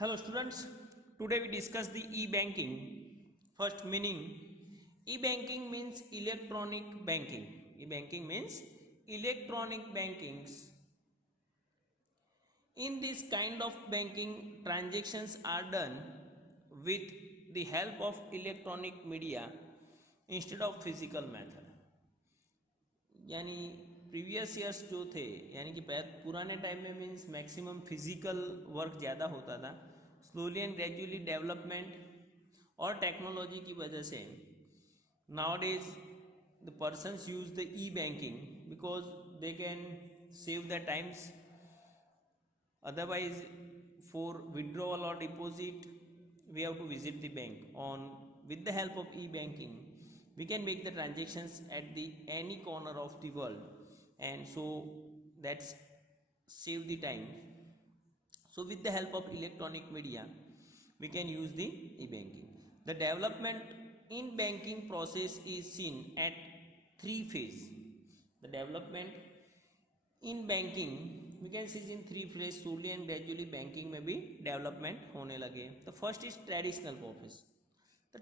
Hello students, today we discuss the e-banking. First meaning, e-banking means electronic banking. E-banking means electronic bankings. In this kind of banking, transactions are done with the help of electronic media instead of physical method. यानी previous years जो थे यानी कि पुराने time में means maximum physical work ज़्यादा होता था. स्लोली एंड ग्रेजुअली डेवलपमेंट और टेक्नोलॉजी की वजह से now days the persons use the e banking because they can save the times. Otherwise for withdrawal और deposit we have to visit the bank. On with the help of e-banking we can make the transactions at the any corner of the world, and so that's save the time. So with the help of electronic media we can use the e-banking. The development in banking process is seen at three phase. The development in banking we can see in three phase. Slowly and gradually banking में भी development होने लगे. The first is traditional process. तो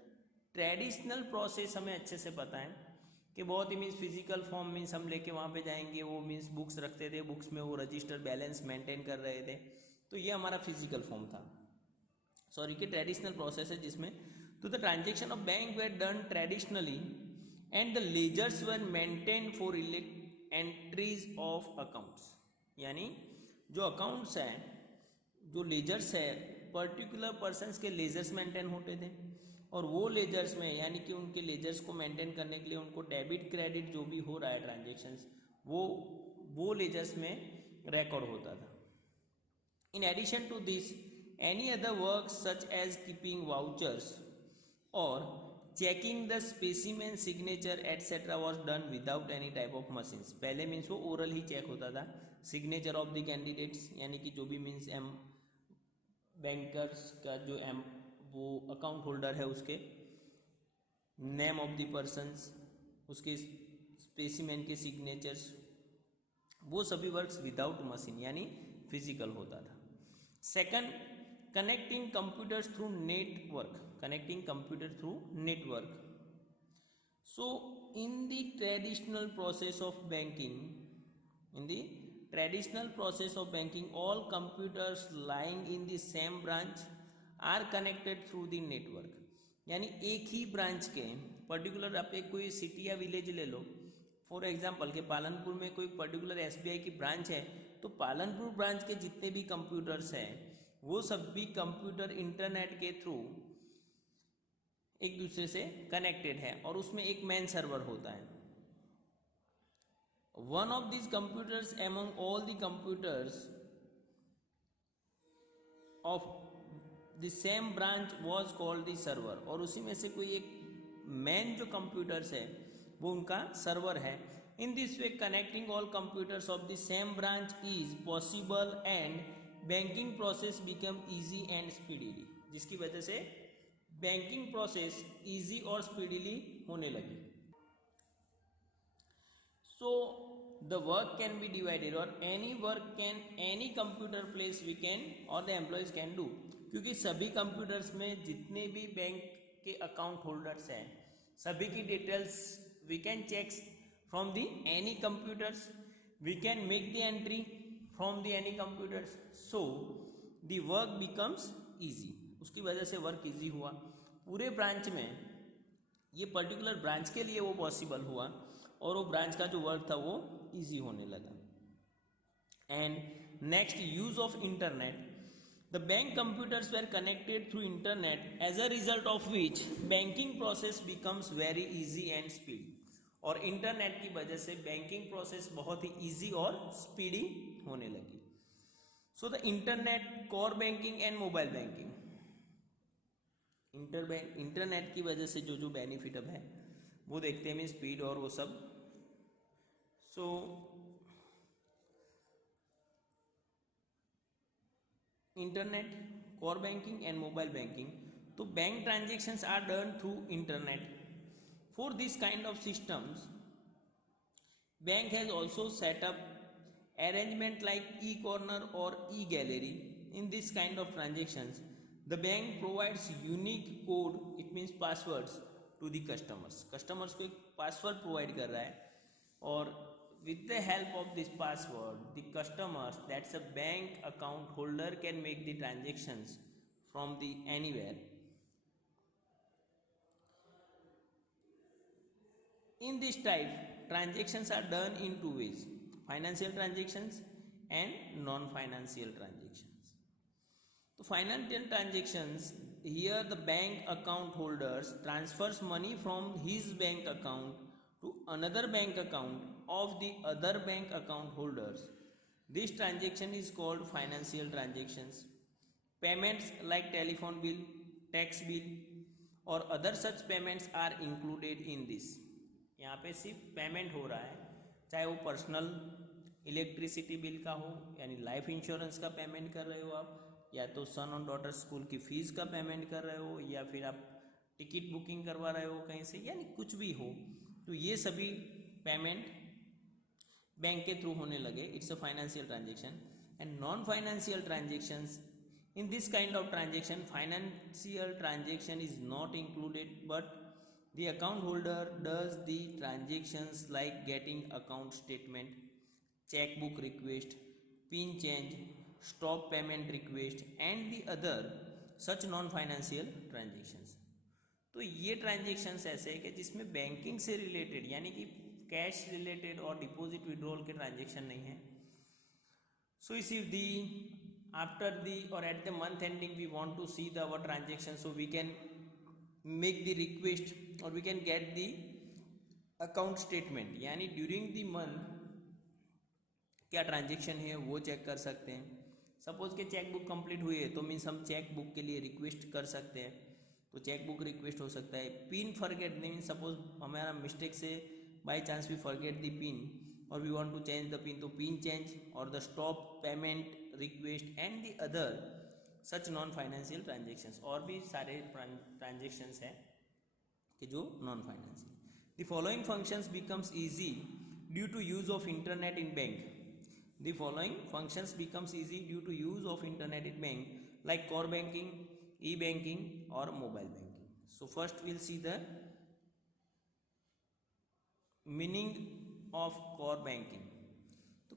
traditional process हमें अच्छे से पता है कि बहुत ही मीन्स फिजिकल फॉर्म मीन्स हम लेके वहाँ पे जाएंगे, वो मीन्स बुक्स रखते थे, बुक्स में वो रजिस्टर बैलेंस मेंटेन कर रहे थे. तो ये हमारा फिजिकल फॉर्म था. सॉरी कि ट्रेडिशनल प्रोसेस है जिसमें तो the transaction of bank were done traditionally and the ledgers were maintain for entries of accounts. यानी जो अकाउंट्स हैं, जो लेजर्स है, पर्टिकुलर पर्सन्स के लेजर्स मेंटेन होते थे और वो लेजर्स में यानी कि उनके लेजर्स को मेंटेन करने के लिए उनको डेबिट क्रेडिट जो भी हो रहा है ट्रांजेक्शन्स वो लेजर्स में रिकॉर्ड होता था. In addition to this any other work such as keeping vouchers और checking the specimen signature etcetera was done without any type of machines. पहले मीन्स वो ओरल ही चेक होता था. सिग्नेचर ऑफ द कैंडिडेट्स यानी कि जो भी मीन्स बैंकर्स का जो वो अकाउंट होल्डर है उसके नेम ऑफ द पर्सन्स, उसके स्पेसिमेन के सिग्नेचर्स, वो सभी वर्क्स विदाउट मशीन यानी फिजिकल होता था. Second, connecting computers through network. Connecting computer through network. So in the traditional process of banking, all computers lying in the same branch are connected through the network. यानी एक ही branch के particular आप एक कोई city या village ले लो, for example के पालनपुर में कोई पर्टिकुलर SBI की ब्रांच है, तो पालनपुर ब्रांच के जितने भी कंप्यूटर्स हैं वो सब भी कंप्यूटर इंटरनेट के थ्रू एक दूसरे से कनेक्टेड है और उसमें एक मेन सर्वर होता है. One of this computers among all the computers of the same branch was called the server. और उसी में से कोई एक मेन जो कंप्यूटर्स है वो उनका सर्वर है. In this way connecting all computers of the same branch is possible and banking process become easy and speedily. जिसकी वजह से बैंकिंग प्रोसेस ईजी और स्पीडीली होने लगी. So the work can be divided और any work can any computer place we can और the employees can do. क्योंकि सभी कंप्यूटर्स में जितने भी बैंक के अकाउंट होल्डर्स हैं सभी की details we can check from the any computers. We can make the entry from the any computers, so the work becomes easy. उसकी वजह से वर्क इजी हुआ. पूरे ब्रांच में ये पर्टिकुलर ब्रांच के लिए वो पॉसिबल हुआ और वो ब्रांच का जो वर्क था वो इजी होने लगा. And next, use of internet. The bank computers were connected through internet as a result of which banking process becomes very easy and speedy. और इंटरनेट की वजह से बैंकिंग प्रोसेस बहुत ही इजी और स्पीडी होने लगी. So the internet, core banking and mobile banking. Internet की वजह से जो बेनिफिट अब है वो देखते हैं, स्पीड और वो सब. So internet, core banking and mobile banking. तो bank transactions are done through internet. For this kind of systems, bank has also set up arrangement like e-corner or e-gallery in this kind of transactions, the bank provides unique code, it means passwords to the customers. Customers को एक password provide कर रहा है, और with the help of this password, the customers, that's a bank account holder, can make the transactions from the anywhere. In this type, transactions are done in two ways: financial transactions and non-financial transactions. So financial transactions, here the bank account holders transfers money from his bank account to another bank account of the other bank account holders. This transaction is called financial transactions. Payments like telephone bill, tax bill or other such payments are included in this. यहाँ पे सिर्फ payment हो रहा है, चाहे वो personal electricity bill का हो, यानी लाइफ इंश्योरेंस का पेमेंट कर रहे हो आप, या तो सन और डॉटर स्कूल की फीस का पेमेंट कर रहे हो, या फिर आप टिकट बुकिंग करवा रहे हो कहीं से, यानी कुछ भी हो, तो ये सभी पेमेंट बैंक के थ्रू होने लगे. It's a financial transaction. And non financial transactions, in this kind of transaction, financial transaction is not included, but the account holder does the transactions like getting account statement, checkbook request, pin change, stop payment request and the other such non financial transactions. तो ये transactions ऐसे है कि जिसमें banking से related, यानी कि cash related और डिपॉजिट विड्रॉल के ट्रांजेक्शन नहीं है. So if the after the or at the month ending we want to see the our transaction, so we can make the request or we can get the account statement, यानी during the month क्या transaction है वो check कर सकते हैं. Suppose के cheque book complete हुई है तो मीन्स हम चेक बुक के लिए रिक्वेस्ट कर सकते हैं, तो चेक बुक रिक्वेस्ट हो सकता है. पिन फॉरगेट मीन्स सपोज हमारा मिस्टेक से by chance we forget the pin और we want to change the pin, तो पिन चेंज और the stop payment request and the other such non financial transactions. और भी सारे ट्रांजेक्शन्स हैं कि जो non financial. The following functions becomes easy due to use of internet in bank. The following functions becomes easy due to use of internet in bank like core banking, e banking और mobile banking. So first will see the meaning of core banking. तो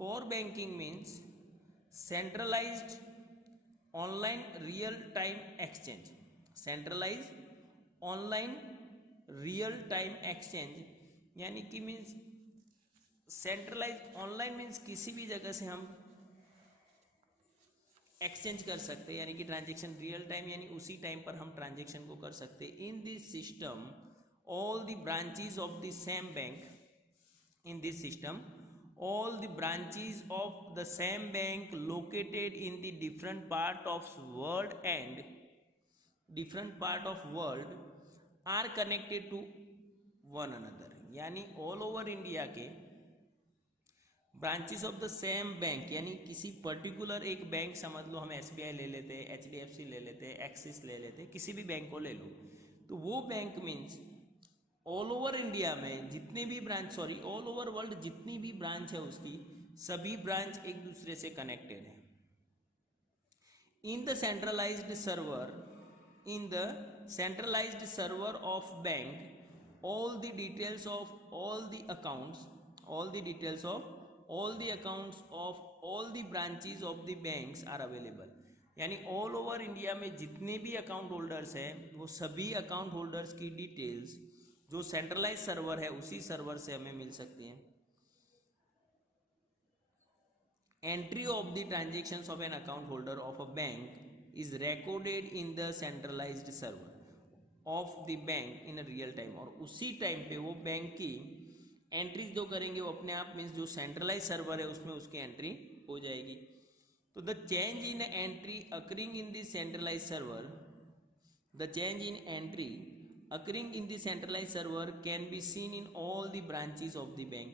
core banking means centralized online real time exchange. Centralized online real time exchange यानी कि means centralise online means किसी भी जगह से हम exchange कर सकते हैं, यानी कि ट्रांजेक्शन रियल टाइम यानी उसी टाइम पर हम ट्रांजेक्शन को कर सकते हैं. In this system all the branches of the same bank, in this system all the branches of the same bank located in the different part of world and different part of world are connected to one another. यानी all over India के branches of the same bank, यानी किसी particular एक bank, समझ लो हम SBI ले लेते हैं, HDFC ले लेते हैं, एक्सिस ले लेते हैं, किसी भी बैंक को ले लो, तो वो bank means all over India में जितने भी branch, sorry all over world जितनी भी ब्रांच है उसकी सभी ब्रांच एक दूसरे से कनेक्टेड है. In the centralized server of bank all the details of all the accounts of all the branches of the banks are available. यानी ऑल ओवर इंडिया में जितने भी अकाउंट होल्डर्स हैं वो सभी अकाउंट होल्डर्स की डिटेल्स जो सेंट्रलाइज सर्वर है उसी सर्वर से हमें मिल सकती हैं. Entry of the transactions of an account holder of a bank is recorded in the centralized server of the bank in a real time. और उसी टाइम पे वो बैंक की एंट्रीज जो करेंगे वो अपने आप मीन्स जो सेंट्रलाइज सर्वर है उसमें उसकी एंट्री हो जाएगी. तो the change in entry occurring in the centralize server, the change in entry occurring in the centralized server can be seen in all the branches of the bank.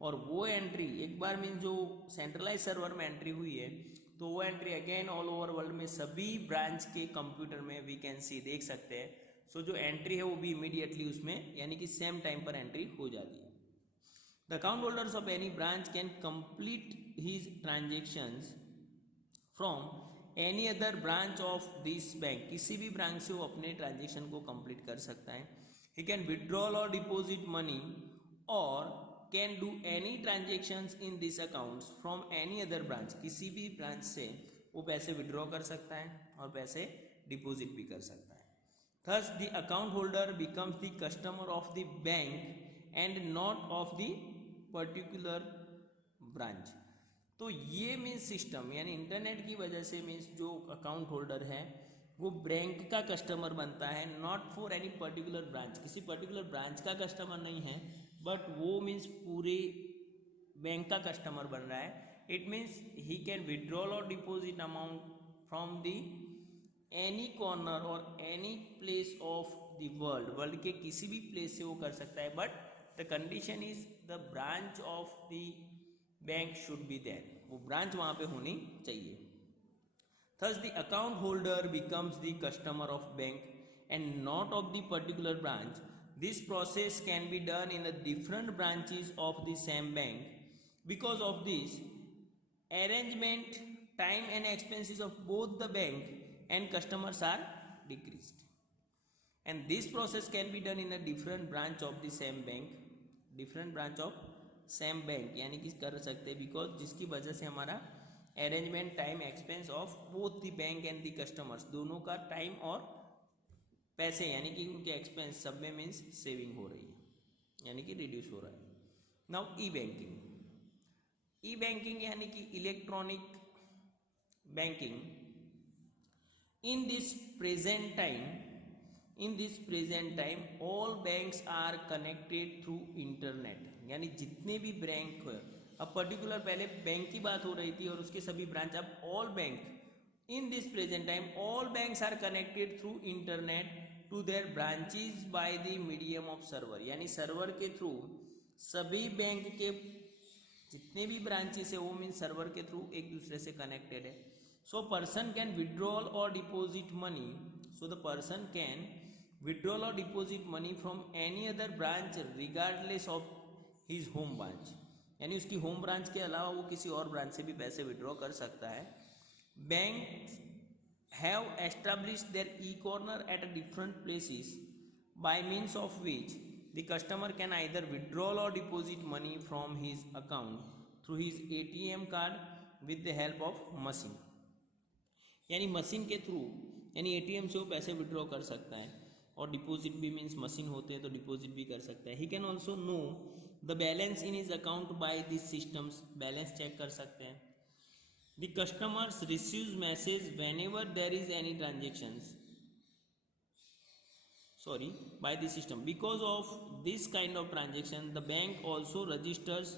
और वो entry एक बार mean जो centralize server में entry हुई है तो वो entry again all over world में सभी ब्रांच के कंप्यूटर में वी कैन सी देख सकते हैं. सो जो एंट्री है वो भी इमीडिएटली उसमें यानी कि सेम टाइम पर एंट्री हो जाती है. The account holders of any branch can complete his transactions from any other branch of this bank. किसी भी ब्रांच से वो अपने ट्रांजेक्शन को कंप्लीट कर सकता है. He can withdraw or deposit money or can do any transactions in these accounts from any other branch. किसी भी ब्रांच से वो पैसे विड्रॉ कर सकता है और पैसे डिपॉजिट भी कर सकता है. Thus the account holder becomes the customer of the bank and not of the particular branch. तो ये मीन्स सिस्टम यानी इंटरनेट की वजह से मीन्स जो अकाउंट होल्डर है वो बैंक का कस्टमर बनता है, not for any particular branch. किसी पर्टिकुलर ब्रांच का कस्टमर नहीं है, बट वो मीन्स पूरे बैंक का कस्टमर बन रहा है. It means he can withdrawal और deposit amount from the any corner और any place of the world के किसी भी प्लेस से वो कर सकता है, but the condition is the branch of the bank should be there. वो ब्रांच वहाँ पे होनी चाहिए. Thus the account holder becomes the customer of bank and not of the particular branch. This process can be done in the different branches of the same bank. Because of this arrangement, time and expenses of both the bank and customers are decreased. And this process can be done in a different branch of the same bank. Different branch of same bank यानी कि कर सकते हैं because जिसकी वजह से हमारा arrangement, time, expense of both the bank and the customers दोनों का टाइम और पैसे यानी कि उनके एक्सपेंस सब में मीन्स सेविंग हो रही है यानी कि रिड्यूस हो रहा है. Now e banking. E banking यानी कि electronic banking. In this present time all banks are connected through internet. यानी जितने भी बैंक हो, अब पर्टिकुलर पहले बैंक की बात हो रही थी और उसके सभी ब्रांच, अब all bank. In this present time all banks are connected through internet to their branches by the medium of server. यानी सर्वर के थ्रू सभी बैंक के जितने भी ब्रांचेस है वो मीन सर्वर के थ्रू एक दूसरे से कनेक्टेड है. सो पर्सन कैन विड्रॉल और deposit money. So the person can withdrawal और deposit money from any other branch regardless of his home branch. यानी उसकी होम ब्रांच के अलावा वो किसी और ब्रांच से भी पैसे विड्रॉ कर सकता है. Bank have established their e corner at different places by means of which the customer can either withdrawal और deposit money from his account through his ATM card with the help of machine. यानी machine के थ्रू यानी ATM से वो पैसे withdraw कर सकता है और डिपॉजिट भी मीन्स मशीन होते हैं तो डिपॉजिट भी कर सकता है. He can also know the balance in his account by this systems. Balance check कर सकते हैं. The customers receives message whenever there is any transactions by the system. Because of this kind of transaction the bank also registers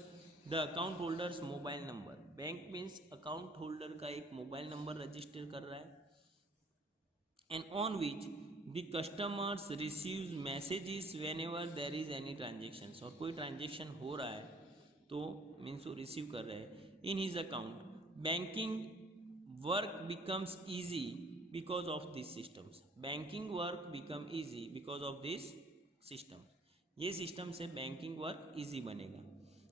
the account holder's mobile number. Bank means account holder का एक mobile number register कर रहा है and on which the customers receives messages whenever there is any transactions. और कोई transaction हो रहा है तो मीन्स वो रिसीव कर रहे हैं in his account. Banking work becomes easy because of these systems. Banking work become easy because of this system. ये सिस्टम से बैंकिंग वर्क इजी बनेगा.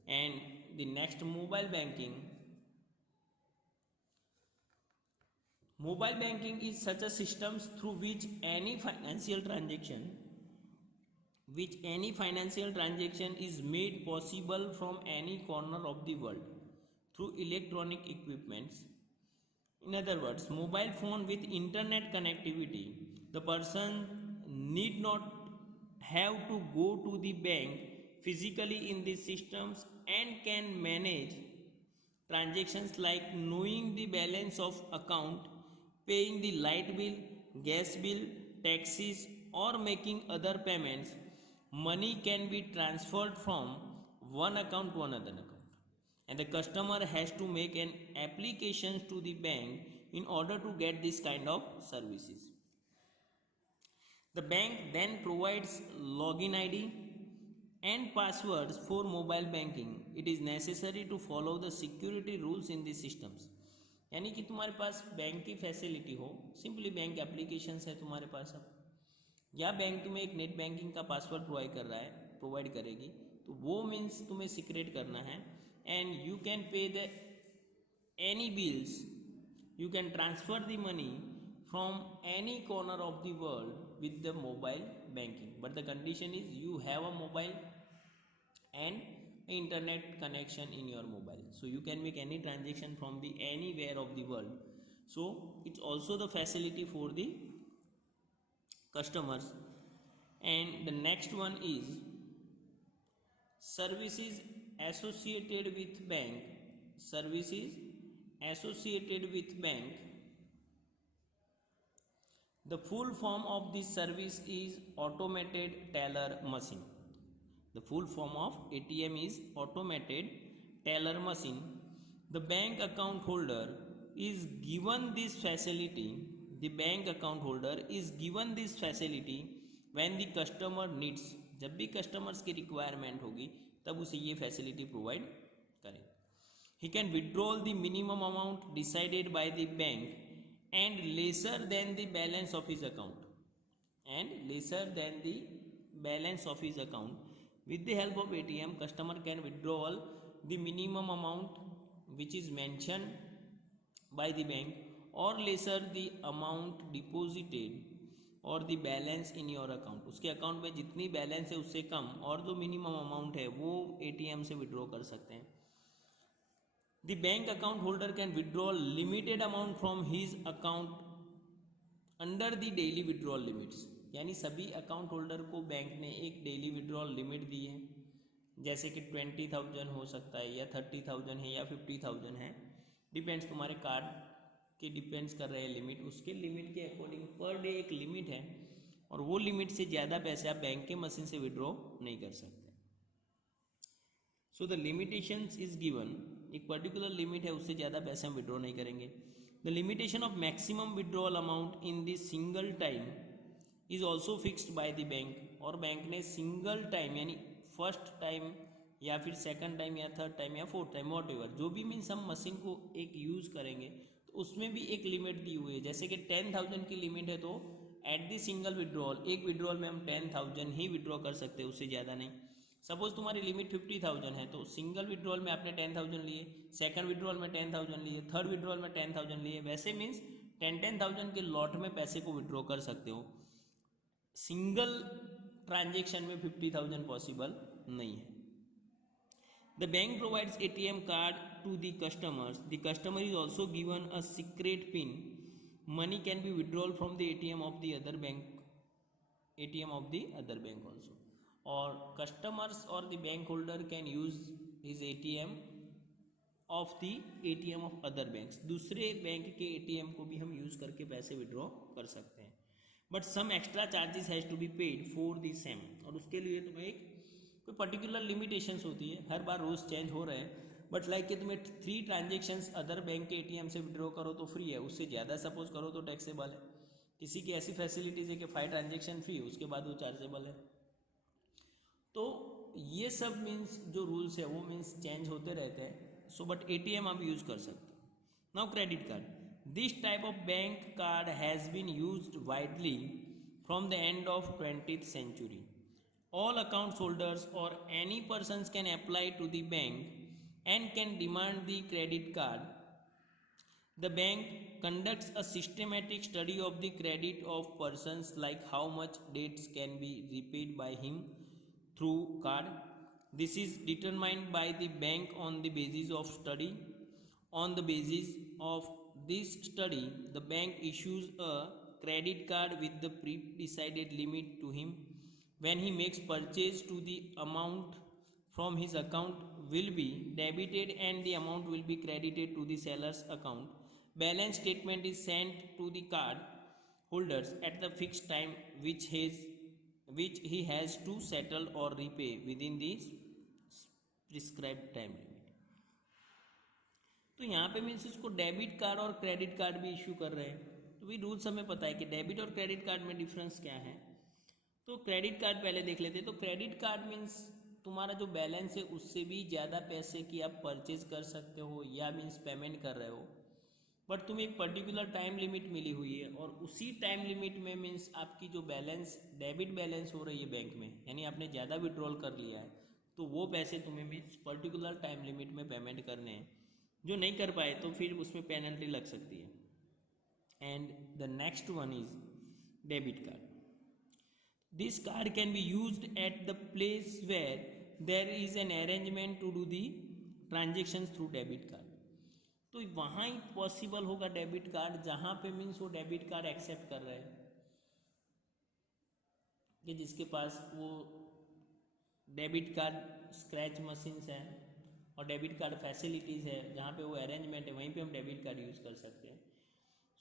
And the next mobile banking. Mobile banking is such a system through which any financial transaction is made possible from any corner of the world through electronic equipments. In other words, mobile phone with internet connectivity, the person need not have to go to the bank physically in these systems and can manage transactions like knowing the balance of account, paying the light bill, gas bill, taxes or making other payments. Money can be transferred from one account to another account and the customer has to make an application to the bank in order to get this kind of services. The bank then provides login ID and passwords for mobile banking. It is necessary to follow the security rules in these systems. यानी कि तुम्हारे पास bank की facility हो, simply bank applications है तुम्हारे पास अब, या bank तुम्हें एक नेट बैंकिंग का पासवर्ड प्रोवाइड करेगी, तो वो मीन्स तुम्हें सीक्रेट करना है. And you can pay the any bills, you can transfer the money from any corner of the world with the mobile banking, but the condition is you have a mobile and internet connection in your mobile, so you can make any transaction from the anywhere of the world. So it's also the facility for the customers. And the next one is services associated with bank. Services associated with bank, the full form of this service is automated teller machine. The full form of ATM is automated teller machine. The bank account holder is given this facility. The bank account holder is given this facility when the customer needs. जब भी customers की requirement होगी तब उसे ये facility provide करें. He can withdraw the minimum amount decided by the bank and lesser than the balance of his account. And lesser than the balance of his account. With the help of ATM, customer can withdraw the minimum amount which is mentioned by the bank or lesser the amount deposited और the balance in your account. उसके account में जितनी balance है उससे कम और जो minimum amount है वो ATM से विड्रॉ कर सकते हैं. The bank account holder can withdraw limited amount from his account under the daily withdrawal limits. यानी सभी अकाउंट होल्डर को बैंक ने एक डेली विड्रॉल लिमिट दी है, जैसे कि 20,000 हो सकता है या 30,000 है या 50,000 है, डिपेंड्स तुम्हारे कार्ड के डिपेंड्स कर रहे हैं लिमिट. उसके लिमिट के अकॉर्डिंग पर डे एक लिमिट है और वो लिमिट से ज़्यादा पैसे आप बैंक के मशीन से विड्रॉ नहीं कर सकते. So the limitations is given. एक पर्टिकुलर लिमिट है, उससे ज़्यादा पैसे हम विड्रॉ नहीं करेंगे. The limitation of maximum withdrawal amount in the single time is also fixed by the bank. और बैंक ने सिंगल टाइम यानी फर्स्ट टाइम या फिर सेकंड टाइम या थर्ड टाइम या फोर्थ टाइम वॉट एवर, जो भी मीन्स हम मशीन को एक यूज़ करेंगे तो उसमें भी एक लिमिट दी हुई है. जैसे कि 10,000 की लिमिट है तो एट द सिंगल विड्रॉल, एक विड्रॉल में हम 10,000 ही विड्रॉ कर सकते हैं, उससे ज़्यादा नहीं. सपोज तुम्हारी लिमिट 50,000 है तो सिंगल विड्रॉल में आपने 10,000 लिए, सेकंड विड्रॉल में 10,000 लिए, थर्ड विड्रॉल में 10,000 लिए. वैसे मीन्स 10,000 के लॉट में पैसे को विड्रॉ कर सकते हो. सिंगल ट्रांजेक्शन में 50,000 पॉसिबल नहीं है. The bank provides ATM card to the customers. The customer is also given a secret PIN. Money can be withdrawn from the ATM of the other bank, ATM of the other bank also. Or customers or the bank holder can use his ATM of the ATM of other banks. दूसरे bank के ATM को भी हम use करके पैसे withdraw कर सकते हैं. But some extra charges has to be paid for the same. और उसके लिए तुम्हें एक कोई पर्टिकुलर लिमिटेशंस होती है, हर बार रोज़ चेंज हो रहे हैं. बट लाइक कि तुम्हें 3 ट्रांजेक्शन्स अदर बैंक के ATM से विड्रॉ करो तो फ्री है, उससे ज़्यादा सपोज करो तो टैक्सेबल है. किसी की ऐसी फैसिलिटीज़ है कि 5 ट्रांजेक्शन फ्री, उसके बाद वो चार्जेबल है. तो ये सब मीन्स जो रूल्स है वो मीन्स चेंज होते रहते हैं. सो बट ATM आप यूज़ कर सकते हो. Now credit card. This type of bank card has been used widely from the end of 20th century. All account holders or any persons can apply to the bank and can demand the credit card. The bank conducts a systematic study of the credit of persons, like how much debts can be repaid by him through card. This is determined by the bank on the basis of study. On the basis of this study, the bank issues a credit card with the pre-decided limit to him. When he makes purchase, to the amount from his account will be debited and the amount will be credited to the seller's account. Balance statement is sent to the card holders at the fixed time which he has to settle or repay within the prescribed time limit. तो यहाँ पे means इसको debit card और credit card भी issue कर रहे हैं. तो भी रूल्स हमें पता है कि डेबिट और क्रेडिट कार्ड में डिफरेंस क्या है. तो क्रेडिट कार्ड पहले देख लेते हैं. तो क्रेडिट कार्ड मीन्स तुम्हारा जो बैलेंस है उससे भी ज़्यादा पैसे की आप परचेज कर सकते हो या मीन्स पेमेंट कर रहे हो, बट तुम्हें एक पर्टिकुलर टाइम लिमिट मिली हुई है और उसी टाइम लिमिट में मीन्स आपकी जो बैलेंस डेबिट बैलेंस हो रही है बैंक में, यानी आपने ज़्यादा विड्रॉल कर लिया है तो वो पैसे तुम्हें भी पर्टिकुलर टाइम लिमिट में पेमेंट करने हैं। जो नहीं कर पाए तो फिर उसमें पेनल्टी लग सकती है। And the next one is debit card. This card can be used at the place where there is an arrangement to do the transactions through debit card. तो वहाँ ही पॉसिबल होगा डेबिट कार्ड जहाँ पे means वो debit card accept कर रहे हैं कि जिसके पास वो डेबिट कार्ड स्क्रैच मशीन्स हैं और डेबिट कार्ड फैसिलिटीज़ है, जहाँ पे वो अरेंजमेंट है वहीं पे हम डेबिट कार्ड यूज़ कर सकते हैं।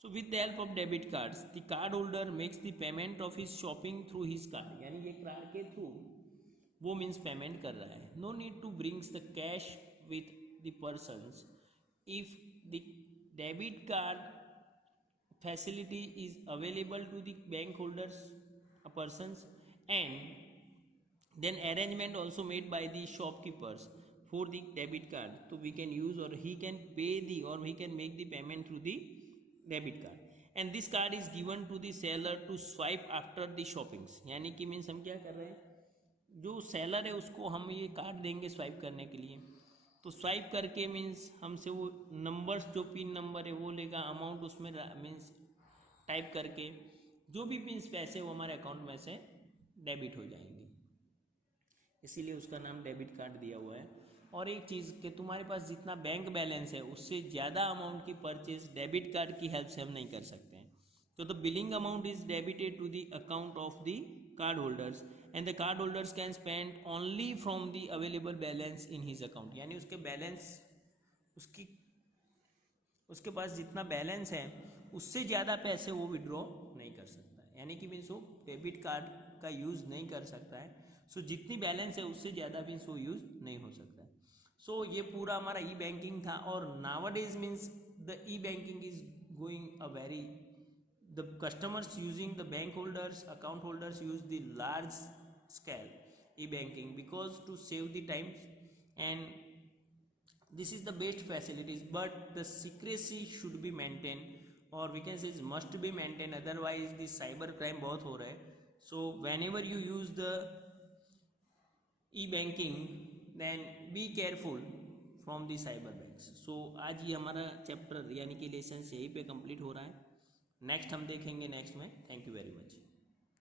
So with the help of debit cards, the card holder makes the payment of his shopping through his card. यानी ये कार्ड के थ्रू वो मीन्स पेमेंट कर रहा है। No need to brings the cash with the persons. If the debit card facility is available to the bank holders, persons, and then arrangement also made by the shopkeepers for the debit card, so we can use or he can pay the or he can make the payment through the debit card, and this card is given to the seller to swipe after the shoppings. यानी कि means हम क्या कर रहे हैं, जो seller है उसको हम ये कार्ड देंगे स्वाइप करने के लिए, तो स्वाइप करके मीन्स हमसे वो नंबर्स जो पिन नंबर है वो लेगा, अमाउंट उसमें मीन्स टाइप करके जो भी मीन्स पैसे वो हमारे अकाउंट में से डेबिट हो जाएंगे, इसीलिए उसका नाम डेबिट कार्ड दिया हुआ है। और एक चीज़ कि तुम्हारे पास जितना बैंक बैलेंस है उससे ज़्यादा अमाउंट की परचेज डेबिट कार्ड की हेल्प से हम नहीं कर सकते हैं। तो the billing amount is debited to the account of the card holders and the card holders can spend only from the available balance in his account. यानी उसके बैलेंस उसके पास जितना बैलेंस है उससे ज़्यादा पैसे वो विड्रॉ नहीं कर सकता है, यानी कि मीन्स वो डेबिट कार्ड का यूज़ नहीं कर सकता है। सो जितनी बैलेंस है उससे ज़्यादा मीन्स वो यूज़ नहीं हो सकता है। सो ये पूरा हमारा ई बैंकिंग था। और nowadays means the e banking is going a very, the customers using the bank holders account holders use the large scale e banking because to save the time and this is the best facilities, but the secrecy should be maintained or we can say is must be maintained, otherwise the cyber crime बहुत हो रहा है। so whenever you use the e-banking then be careful from the cyber banks। so आज ये हमारा chapter यानी कि lesson यहीं पे कंप्लीट हो रहा है। नेक्स्ट हम देखेंगे नेक्स्ट में। Thank you very much.